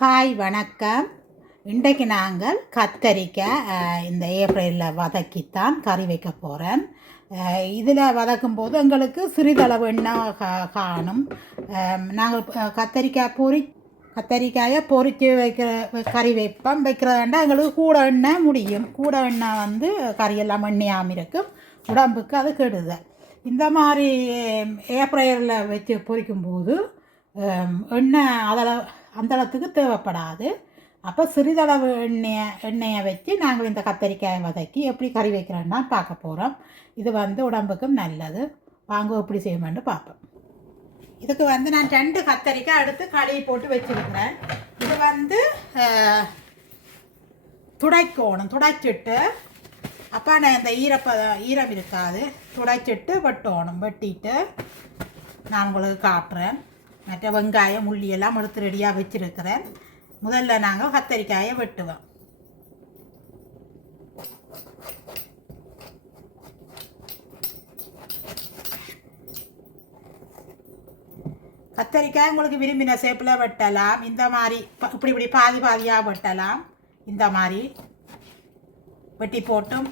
Hi வணக்கம். இன்றைக்கு நாங்கள் கத்தரிக்காய் இந்த ஏப்ரலில் வதக்கித்தான் கறி வைக்க போகிறேன் இதில் வதக்கும் போது எங்களுக்கு சிறிதளவு எண்ணெய் கா- காணும். நாங்கள் கத்தரிக்காய் பொரி கத்தரிக்காயை பொரித்து வைக்கிற கறி வைப்போம். வைக்கிறதாண்டா எங்களுக்கு கூட எண்ணெய் முடியும். கூட எண்ணெய் வந்து கறியெல்லாம் எண்ணெயாமல் இருக்கும். உடம்புக்கு அது கெடுதல் இந்த மாதிரி ஏப்ரலில் வச்சு பொறிக்கும்போது எண்ணெய் அதில் அந்த தேவைப்படாது. அப்போ சிறிதளவு எண்ணெயை எண்ணெயை வச்சு நாங்கள் இந்த கத்தரிக்காயை வதக்கி எப்படி கறி வைக்கிறோன்னா பார்க்க போகிறோம் இது வந்து உடம்புக்கும் நல்லது. வாங்க எப்படி செய்யணும்னு பார்ப்போம். இதுக்கு வந்து நான் ரெண்டு கத்தரிக்காய் எடுத்து களியை போட்டு வச்சுருக்கிறேன். இது வந்து துடைக்கணும் துடைச்சிட்டு. அப்போ நான் இந்த ஈரப்ப ஈரம் இருக்காது. துடைச்சிட்டு வெட்டணும் வெட்டிட்டு நான் உங்களுக்கு காட்டுறேன். மற்ற வெங்காயம் உள்ளியெல்லாம் எடுத்து ரெடியாக வச்சுருக்கிறேன். முதல்ல நாங்கள் கத்தரிக்காயை வெட்டுவோம். கத்தரிக்காய் உங்களுக்கு விரும்பின ஷேப்பில் வெட்டலாம். இந்த மாதிரி இப்படி இப்படி பாதி பாதியாக வெட்டலாம். இந்த மாதிரி வெட்டி போட்டும்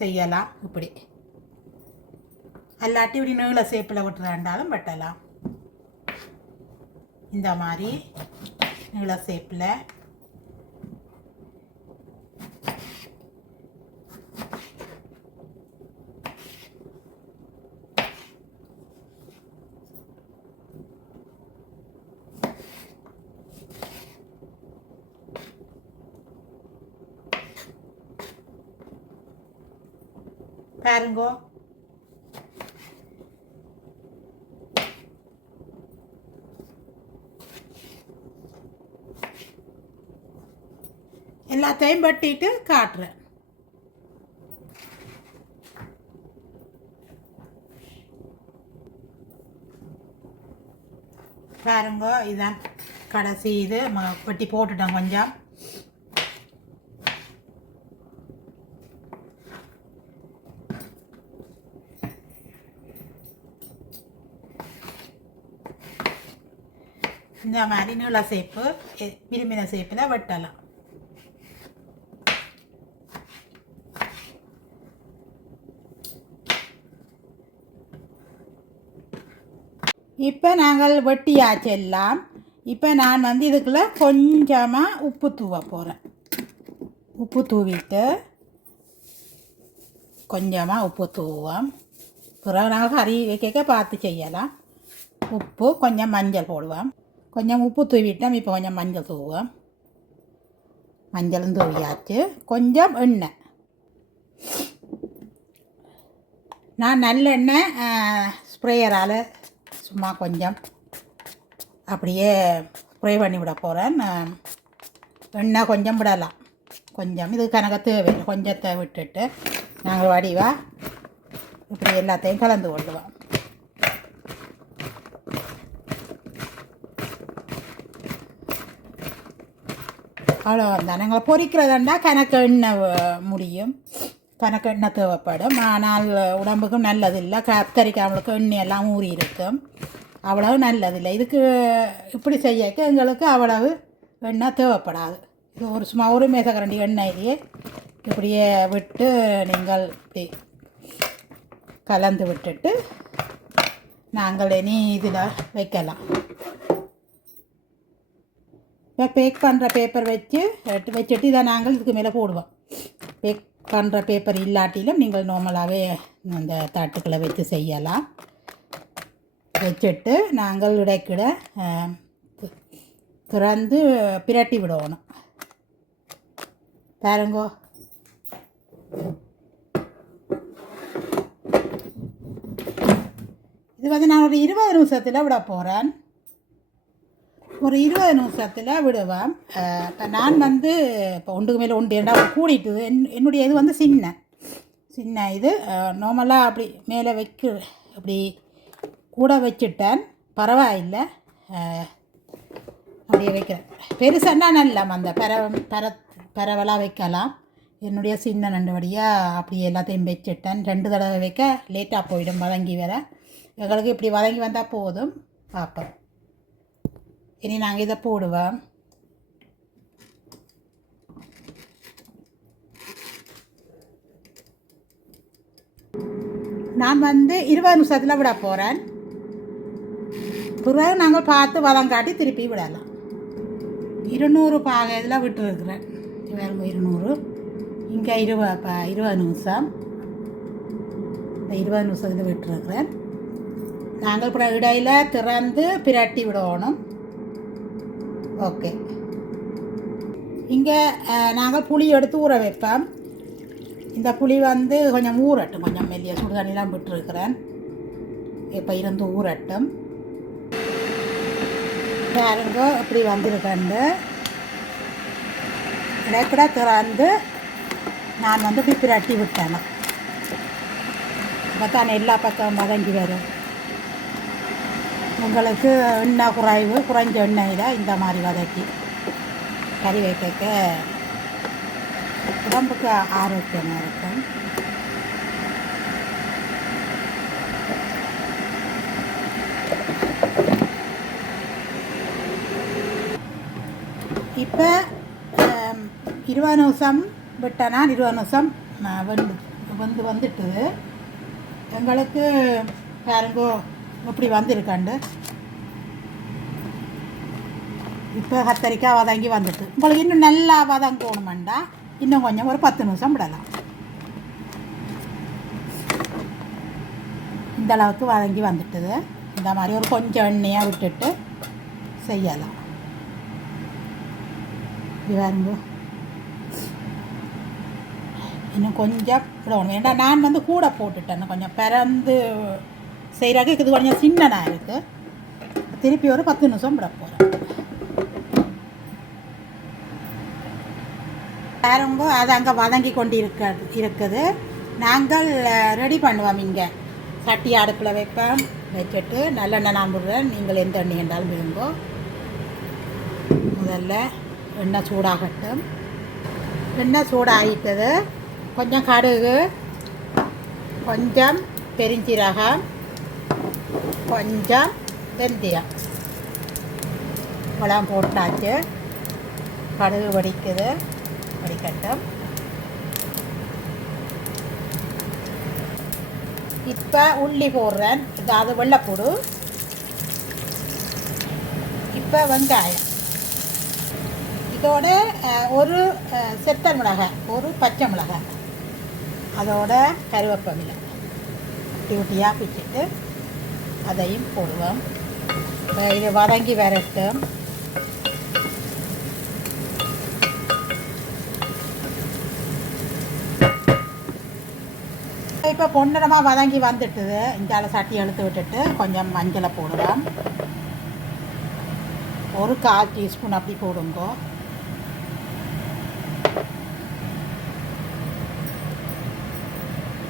செய்யலாம் இப்படி. அல்லாட்டி இப்படி நீள ஷேப்பில் வெட்டுறாண்டாலும் வெட்டலாம். இந்த மாதிரி நீள ஷேப்பில் பாருங்கோ. எல்லாத்தையும் வெட்டிட்டு காட்டுறேன். பாருங்க இதான் கடைசி இது. ம- வெட்டி போட்டுட்டேன் கொஞ்சம். இந்த மாதிரி நீள சேப்பு விரும்பின சேப்பில் வெட்டலாம். இப்போ நாங்கள் வெட்டியாச்சு எல்லாம் இப்போ நான் வந்து இதுக்குள்ளே கொஞ்சமாக உப்பு தூவ போகிறேன் உப்பு தூவிட்டு கொஞ்சமாக உப்பு தூவோம். பிறகு நாங்கள் கறி வைக்க பார்த்து செய்யலாம். உப்பு கொஞ்சம் மஞ்சள் போடுவோம். கொஞ்சம் உப்பு தூவிட்டோம். இப்போ கொஞ்சம் மஞ்சள் தூவோம். மஞ்சளும் தூவியாச்சு. கொஞ்சம் எண்ணெய். நான் நல்லெண்ணெய் ஸ்ப்ரேயரால் சும்மா கொஞ்சம் அப்படியே ஃப்ரை பண்ணி விட போகிறேன் எண்ணெய் கொஞ்சம் விடலாம். கொஞ்சம். இது கணக்க தேவையில்லை. கொஞ்சத்தை விட்டுட்டு நாங்கள் வடிவா இப்படி எல்லாத்தையும் கலந்து கொள்ளுவோம். அவ்வளோதான் நாங்கள் பொறிக்கிறதாண்டா கணக்கு எண்ணெய் முடியும். தனக்கு எண்ணெய் தேவைப்படும் ஆனால் உடம்புக்கும் நல்லதில்லை கத்தரிக்காய் எண்ணெயெல்லாம் எல்லாம் ஊறி இருக்கும் அவ்வளவு நல்லதில்லை இதுக்கு இப்படி செய்யக்க எங்களுக்கு அவ்வளவு எண்ணெய் தேவைப்படாது இது ஒரு சும்மா ஒரு மேசக்கரண்டி எண்ணெயிலேயே இப்படியே விட்டு நீங்கள் இப்படி கலந்து விட்டுட்டு நாங்கள் இனி இதில் வைக்கலாம் இப்போ பேக் பண்ணுற பேப்பர் வச்சு வச்சுட்டு இதை நாங்கள் இதுக்கு மேலே போடுவோம் பேக் பண்ணுற பேப்பர் இல்லாட்டிலும் நீங்கள் நார்மலாகவே அந்த தட்டுக்களை வச்சு செய்யலாம். வச்சுட்டு நாங்கள் இடைக்கிட திறந்து பிரட்டி விடணும். பாருங்கோ. இது வந்து நான் ஒரு இருபது நிமிஷத்தில் விட போகிறேன் ஒரு இருபது நிமிஷத்தில் விடுவேன். இப்போ நான் வந்து இப்போ ஒன்றுக்கு மேலே ஒன்று ரெண்டாவது கூடிட்டு என் என்னுடைய இது வந்து சின்ன. சின்ன இது. நார்மலாக அப்படி மேலே வைக்க அப்படி கூட வச்சுட்டேன். பரவாயில்லை. அப்படியே வைக்கிறேன். பெருசானா நல்லா அந்த பரவ பர பரவலாக வைக்கலாம். என்னுடைய சின்ன நண்டுபடியாக அப்படி எல்லாத்தையும் வச்சுட்டேன். ரெண்டு தடவை வைக்க லேட்டாக போயிடும் வதங்கி வர எங்களுக்கு இப்படி வதங்கி வந்தால் போதும். பார்ப்போம் இனி நாங்கள் இதை போடுவோம் நான் வந்து இருபது நிமிஷத்தில் விட போகிறேன் பிறகு நாங்கள் பார்த்து வளம் காட்டி திருப்பி விடலாம் இருநூறு பாக இதில் விட்டுருக்குறேன் வேறு இருநூறு இங்கே இருபது பா இருபது நிமிஷம் இந்த இருபது நிமிஷத்தில் விட்டுருக்குறேன் நாங்கள் இப்போ இடையில் திறந்து பிரட்டி விடணும் ஓகே. இங்கே நாங்கள் புளி எடுத்து ஊற வைப்போம். இந்த புளி வந்து கொஞ்சம் ஊறட்டும். கொஞ்சம் மெல்லிய சுடு தண்ணிலாம் விட்டுருக்குறேன். இப்போ இருந்து ஊறட்டும். பாருங்க இப்படி வந்திருக்கேன். இடைக்கிட திறந்து நான் வந்து இப்படி பிரட்டி விட்டேன். அப்போ தான் எல்லா பக்கம் வதங்கி வரும். உங்களுக்கு எண்ணெய் குறைவு? குறைஞ்ச எண்ணெயில் இந்த மாதிரி வதக்கி. கறி வைக்க உடம்புக்கு ஆரோக்கியமாக இருக்கும். இப்போ இருபது நிமிஷம் விட்டேன்னா இருபது நிமிஷம் வந்து வந்து வந்துட்டு எங்களுக்கு பாருங்கோ இப்படி வந்திருக்காண்டு. இப்போ கத்தரிக்காய் வதங்கி வந்துட்டு. உங்களுக்கு இன்னும் நல்லா வதங்கணுமெண்டா இன்னும் கொஞ்சம் ஒரு பத்து நிமிஷம் விடலாம். இந்த அளவுக்கு வதங்கி வந்துட்டுது. இந்த மாதிரி ஒரு கொஞ்சம் எண்ணெயாக விட்டுட்டு செய்யலாம். இது பாருங்க. இன்னும் கொஞ்சம் விடணும். ஏன்னா நான் வந்து கூட போட்டுட்டேன். கொஞ்சம் பிறந்து செய்கிறாக்க இது கொஞ்சம் சின்னதாக இருக்குது திருப்பி ஒரு பத்து நிமிஷம் விட போகிறோம் பாருங்க அது அங்கே வதங்கி கொண்டு இருக்க இருக்குது நாங்கள் ரெடி பண்ணுவோம் இங்கே சட்டி அடுப்பில் வைப்பேன் வச்சுட்டு நல்லெண்ணெய் நான் விடுறேன் நீங்கள் எந்த எண்ணெய் என்றாலும் விரும்போ முதல்ல எண்ணெய் சூடாகட்டும் எண்ணெய் சூடாகிட்டது கொஞ்சம் கடுகு கொஞ்சம் பெருஞ்சீரகம் கொஞ்சம் வெந்தயம் இவ்வளோ போட்டாச்சு கடுகு வடிக்குது வடிக்கட்டும் இப்போ உள்ளி போடுறேன் இதாவது வெள்ளைப்பூடு இப்போ வெங்காயம் இதோட ஒரு செத்த மிளகாய் ஒரு பச்சை மிளகாய் அதோட கருவேப்பிலை குட்டி குட்டியாக பிச்சுட்டு அதையும் போடுவோம். இது வதங்கி வரட்டும். இப்போ பொன்னிறமாக வதங்கி வந்துட்டுது. இந்தால சட்டி எடுத்து விட்டுட்டு கொஞ்சம் மஞ்சளை போடுவோம். ஒரு கால் டீஸ்பூன் அப்படி போடுங்க.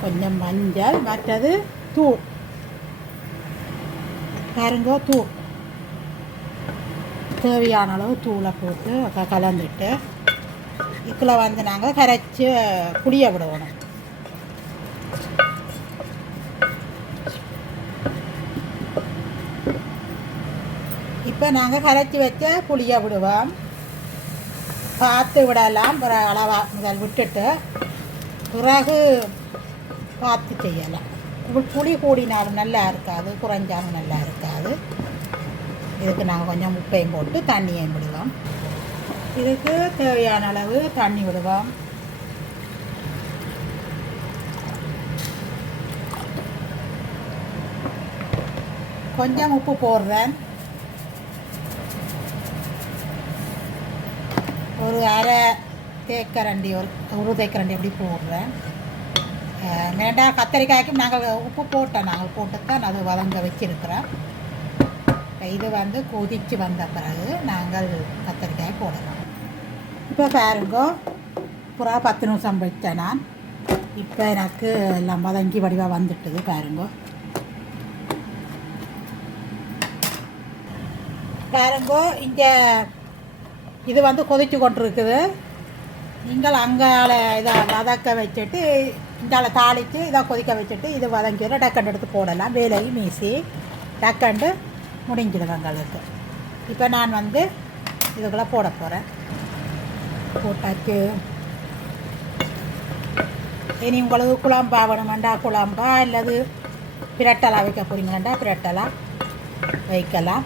கொஞ்சம் மஞ்சள் மற்றது தூள். பாருங்க தூள் தேவையான அளவு தூளை போட்டு க- கலந்துட்டு இதில் வந்து நாங்கள் கரைச்சி புளிய விடணும் இப்போ நாங்கள் கரைச்சி வச்ச புளியை விடுவோம் பார்த்து விடலாம் ஒரு அளவாக முதல் விட்டுட்டு பிறகு பார்த்து செய்யலாம் புளி கூடினாலும் நல்லா இருக்காது குறைஞ்சாலும் நல்லா இருக்காது. இதுக்கு நாங்கள் கொஞ்சம் உப்பையும் போட்டு தண்ணியையும் விடுவோம். இதுக்கு தேவையான அளவு தண்ணி விடுவோம். கொஞ்சம் உப்பு போடுறேன். ஒரு அரை தேக்கரண்டி ஒரு ஒரு தேக்கரண்டி அப்படி போடுறேன். அஹ் வேண்டாம் கத்தரிக்காய்க்கும் நாங்கள் உப்பு போட்டோம். நாங்கள் போட்டு தான் அது வதங்க வச்சிருக்கிறோம். இப்போ இது வந்து கொதிச்சு வந்த பிறகு நாங்கள் கத்தரிக்காய் போடலாம் இப்போ பாருங்கோ புறா பத்து நிமிஷம் வச்சேன் நான்? இப்போ எனக்கு எல்லாம் வதங்கி வடிவாக வந்துட்டுது பாருங்கோ. பாருங்கோ இங்கே இது வந்து கொதிச்சு கொண்டிருக்குது. நீங்கள் அங்கே இதை வதக்க வச்சுட்டு இந்தால தாளித்து இதை கொதிக்க வச்சுட்டு இது வதங்கிடும் டக்கண்டு எடுத்து போடலாம். வேலையும் மீசி டக்கண்டு முடிஞ்சிடும் எங்களுக்கு. இப்போ நான் வந்து இதுக்குள்ளே போட போகிறேன் போட்டாச்சு. இனி உங்களுக்கு குழம்பா வேணுமெண்டா குழம்பா அல்லது பிரட்டலாக வைக்க போறீங்களா பிரட்டலாக வைக்கலாம்.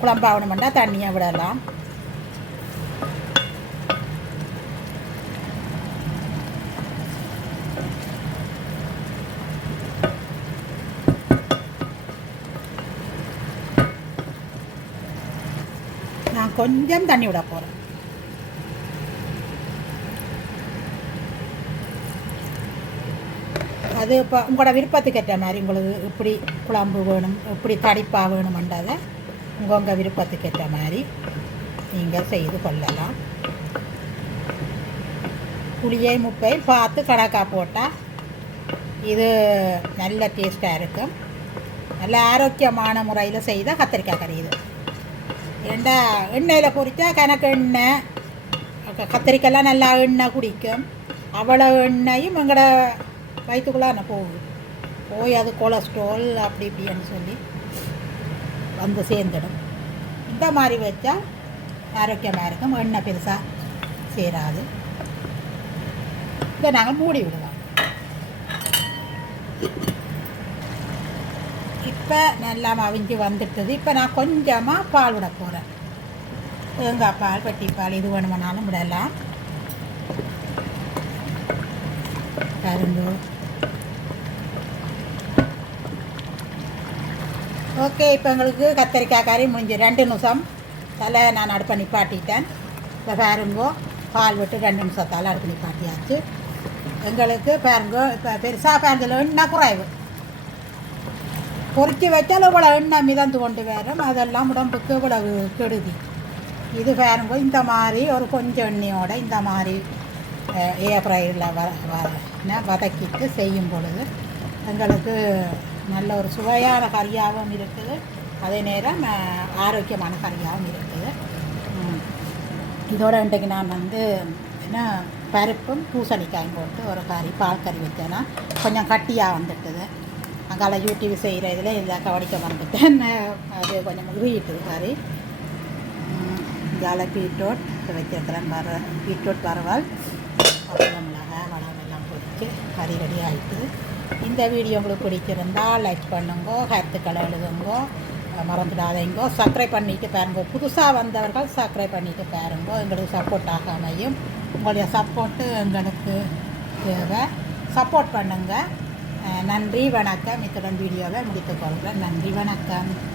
குழம்பா வேணுமெண்டா தண்ணியை விடலாம். நான் கொஞ்சம் தண்ணி விட போகிறேன் அது இப்போ உங்களோட விருப்பத்துக்கு ஏற்ற மாதிரி உங்களுக்கு எப்படி குழம்பு வேணும் எப்படி தடிப்பாக வேணுமென்றதை உங்கள் உங்கள் விருப்பத்துக்கு ஏற்ற மாதிரி நீங்கள் செய்து கொள்ளலாம். புளியை முப்பை பார்த்து கணக்காக போட்டால் இது நல்ல டேஸ்ட்டாக இருக்கும். நல்ல ஆரோக்கியமான முறையில் செய்த கத்திரிக்காய் கறி இது ஏண்டா எண்ணெயில் பொரித்தா கணக்கு எண்ணெய். கத்திரிக்கெல்லாம் நல்லா எண்ணெய் குடிக்கும். அவ்வளோ எண்ணெயும் எங்களோட வயிற்றுக்குள்ளான போகுது. போய் அது கொலஸ்ட்ரால் அப்படி இப்படின்னு சொல்லி வந்து சேர்ந்துடும். இந்த மாதிரி வச்சா ஆரோக்கியமாக இருக்கும். எண்ணெய் பெருசாக சேராது. இதை நாங்கள் மூடி விடுவோம் இப்போ நல்லா அவிஞ்சு வந்துட்டது. இப்போ நான் கொஞ்சமாக பால் விட போகிறேன் தேங்காய் பால் பட்டி பால் இது வேணுமானாலும் விடலாம். கரும்பு. ஓகே இப்போ எங்களுக்கு கத்தரிக்காய் கறி முடிஞ்சு ரெண்டு நிமிஷம். தலை நான் அடுப்பை நிப்பாட்டிட்டேன். இப்போ பேருங்கோ பால் விட்டு ரெண்டு நிமிஷத்தால் அடுப்பு நிப்பாட்டியாச்சு. எங்களுக்கு பேருங்கோ இப்போ பெருசாக பேருந்தில் எண்ணெய் குறைவு. பொறுக்கி வச்சால் இவ்வளோ எண்ணெய் மிதந்து கொண்டு வரும். அதெல்லாம் உடம்புக்கு இவ்வளவு கெடுதி. இது பாருங்க இந்த மாதிரி ஒரு கொஞ்சம் எண்ணெயோட இந்த மாதிரி ஏர் ஃப்ரையில் வ வ- வதக்கிட்டு செய்யும் பொழுது எங்களுக்கு நல்ல ஒரு சுவையான கறியாகவும் இருக்குது. அதே நேரம் ஆரோக்கியமான கறியாகவும் இருக்குது. இதோட இன்றைக்கு நான் வந்து என்ன பருப்பும் பூசணிக்காயும் போட்டு ஒரு கறி பால் கறி வச்சேன்னா கொஞ்சம் கட்டியாக வந்துட்டுது. அங்கால யூடியூப் செய்கிற இதில் இதில் கவனிக்க மறந்துட்டேன். அது கொஞ்சம் உருகிட்டுது சாரி இதால் பீட்ரூட் வைக்கிறதுலாம் வர பீட்ரூட் பரவால் பச்சை மிளகாய் வளம் எல்லாம் பொரிச்சு கறி ரெடி ஆகிட்டு இந்த வீடியோ உங்களுக்கு பிடிச்சிருந்தால் லைக் பண்ணுங்கோ கருத்துக்களை எழுதுங்கோ மறந்துடாதீங்கோ சப்ஸ்கிரைப் பண்ணிட்டு பாருங்க. புதுசாக வந்தவர்கள் சப்ஸ்கிரைப் பண்ணிட்டு பாருங்கோ. எங்களுக்கு சப்போர்ட் அமையும் உங்களுடைய சப்போர்ட்டு எங்களுக்கு தேவை. சப்போர்ட் பண்ணுங்கள் நன்றி வணக்கம். இத்துடன் வீடியோவை முடித்துக்கொள்கிறேன் நன்றி வணக்கம்.